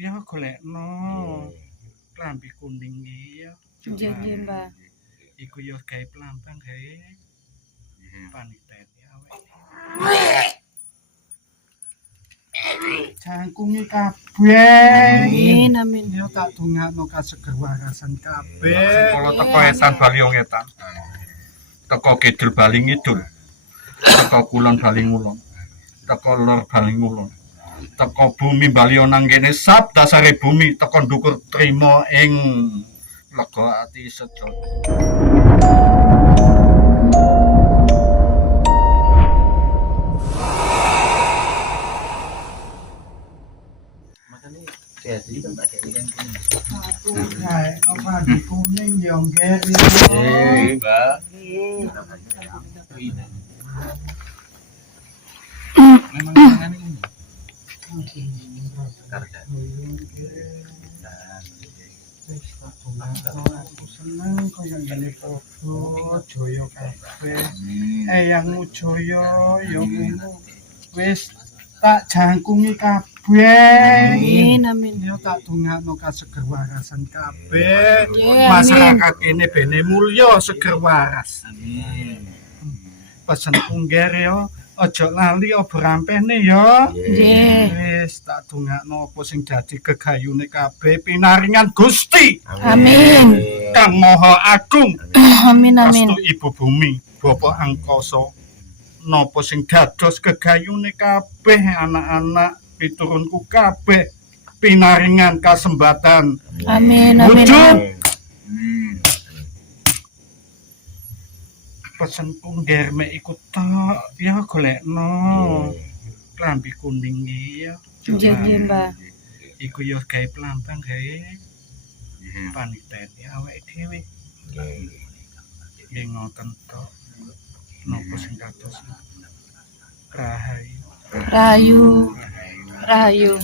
ya golekno klambi kuning iki ya. Nggih, nggih, Mbah. Iku ya gawe pelambang gawe panitene awake. Jangkungi kabeh. Amin, amin. Ya tak dongakno kaseger warasan kabeh. Kalau teko etan Bali wong etan. Teko kidul Bali ngidul. Teko kulon Bali ngulon. Teko lor Bali ngulon. Teko bumi Bali nang kene sab dasare bumi teko ndukur trima ing lega ati sejo. Jadi kan pakai ikan kuning. Kae klambi kuning ya nggih. Mbak. Memang tangan ini. Karena Aku seneng kaya ngene padha jaya kabeh. Eyangmu jaya ya ngono. Wis tak jangkungi kabeh. Amin, amin. Ya tak dongakno kaseger warasan kabeh. Nggih, Masyarakat ini bene mulya seger waras. amin. Pesen ungger ya, aja lali obor rampene ya. Nggih. Wis tak dongakno apa sing dadi gegayune kabeh pinaringan Gusti Amin. Kang Maha Agung. Amin, amin. Restu Ibu Bumi, Bapak Angkasa. Napa sing dados gegayune kabeh anak-anak piturunku kabeh pinaringan kasembatan. Amin, amin. Wujud pesen pungger mek iku tok ya golekno klambi kuning iki ya. Nggih, nggih, Mbah. Iku ya gawe pelambang gawe panitene awake dhewe. Nggih ngoten tok. Napa sing kados rahayu. Rahayu. Rahayu.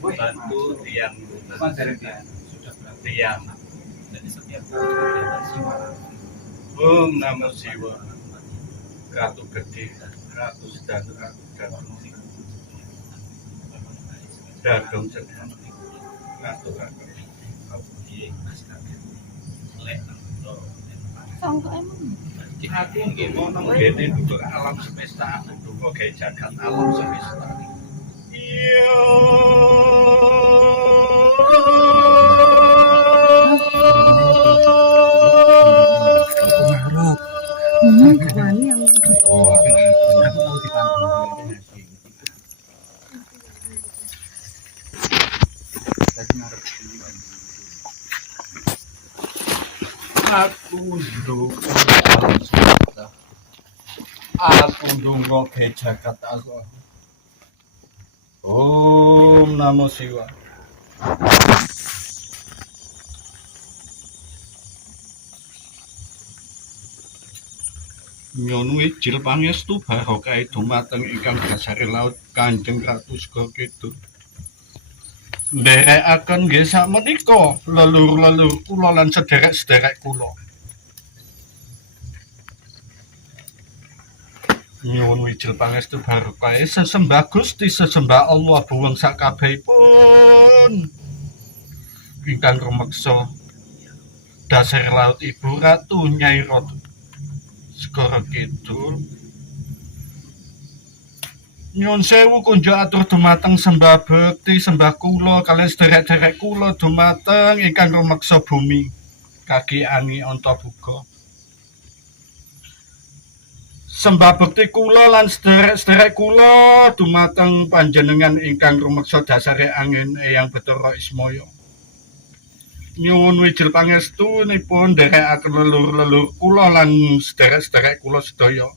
Bantu tiang tiang. Jadi setiap kali Om Namo Siwa. Ratu Gede, Ratu Sedang, Ratu Dadung. Dadung Sedang, Ratu Ratu. Aku nggih mau nang kene duduk alam semesta, duduk gawe jagat alam semesta. Iya. Wani yang Oh, aku tahu ditanggung. Tadi ngarep Aku nduk alam semesta. Aku ndonga gawe jagat Allah. Om Namo Siwa. Nyuwun wijil pangestu barokah dumateng ingkang dasare laut Kanjeng Ratu Sega Kidul. Nderekaken nggih sakmenika lelur-lelur kula lan sederek-sederek kula. Nyuwun wijil pangestu barokah sesembah Gusti sesembah Allah buweng sakabehipun. Ingkang rumeksa dasar laut Ibu Ratu Nyai Ratu Segara Kidul. Nyuwun sewu kunjuk atur dumateng sembah bekti sembah kula kaliyan sederek-sederek kula dumateng ingkang rumeksa bumi kaki ani anta buga. Sembah bekti kula lan sederek-sederek kula dumateng panjenengan ingkang rumeksa dasare angin Eyang Bathara Ismaya. Nyuwun wijil pangestunipun nderekaken leluhur-leluhur kula lan sederek-sederek kula sedaya.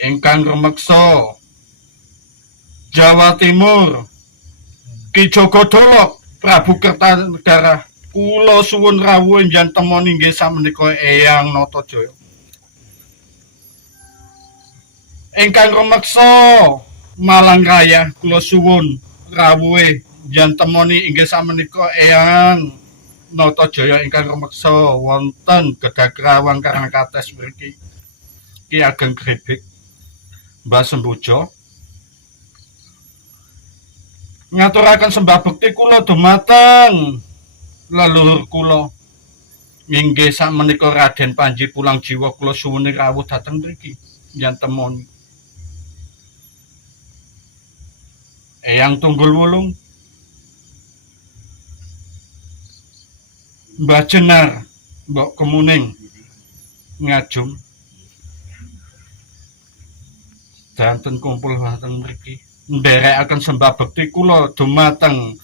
Ingkang rumeksa Jawa Timur, Ki Jogodolo, Prabu Kertanegara, kula suwun rawuh njan temoni inggih samenika Eyang Natajaya. Ingkang rumeksa Malang Raya, kula suwun rawuhe njan temoni inggih samenika Eyang Natajaya ingkang rumeksa wonten Gedagrawang Karangkates mriki. Ki Ageng Grebek Mbah Semboja ngaturaken sembah bekti kula dumateng leluhur kula inggih sakmenika Raden Panji Pulang Jiwa, kula suwun rawuh dhateng mriki njan temoni Eyang Tunggul Wulung, Mbah Jenar, Mbok Kemuning Ngajum danten kumpul wonten mriki nderekaken sembah bekti kula dumateng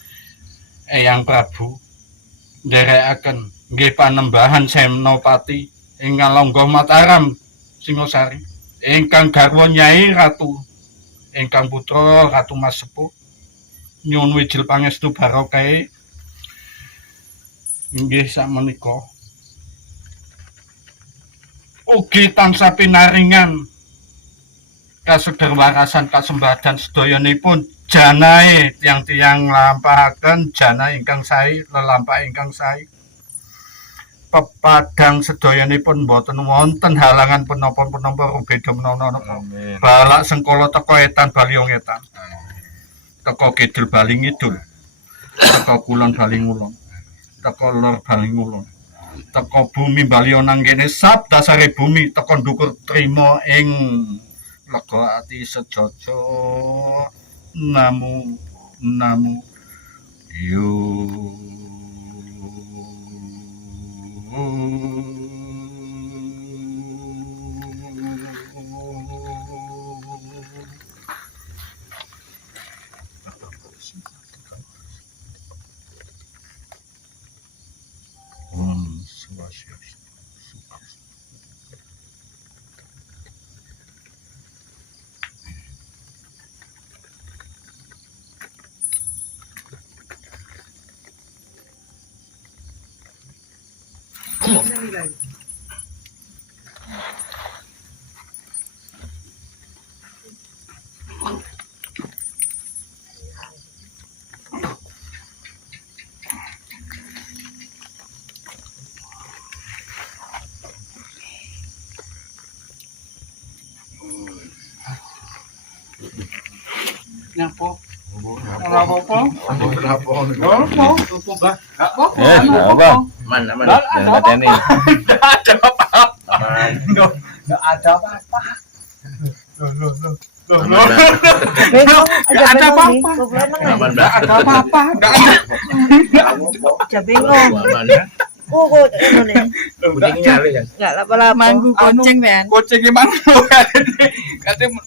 Eyang Prabu, nderekaken nggih panembahan Senopati ing Ngalangga Mataram Singosari ingkang garwa Nyai Ratu ingkang putra Ratu Mas Sepuh. Nyuwun wijil pangestu barokah inggih sakmenika ugi tansah pinaringan kasederwarasan kasembadan sedayanipun janahe tiang-tiang nglampahaken jana ingkang sae, lelampah ingkang sae. Pepadang sedayanipun boten wonten halangan punapa-punapa rubeda menawa balak sengkala teka etan Baliong etan. Teka kidul bali ngidul. Teka kulon bali ngulon. Teka lor bali ngulon. Teka bumi Baliyo nanggene sab dasare bumi teka ndukur trima ing lega ati sejaja namo yo Swastiastu. Nyapa? Ora apa-apa. Aman. Ini. Enggak ada apa-apa. Ada apa-apa. Enggak ada apa-apa. Jabingo. Kuku ini. Enggak lama-lama manggu kucing, Ben. Kucing gimana? Katanya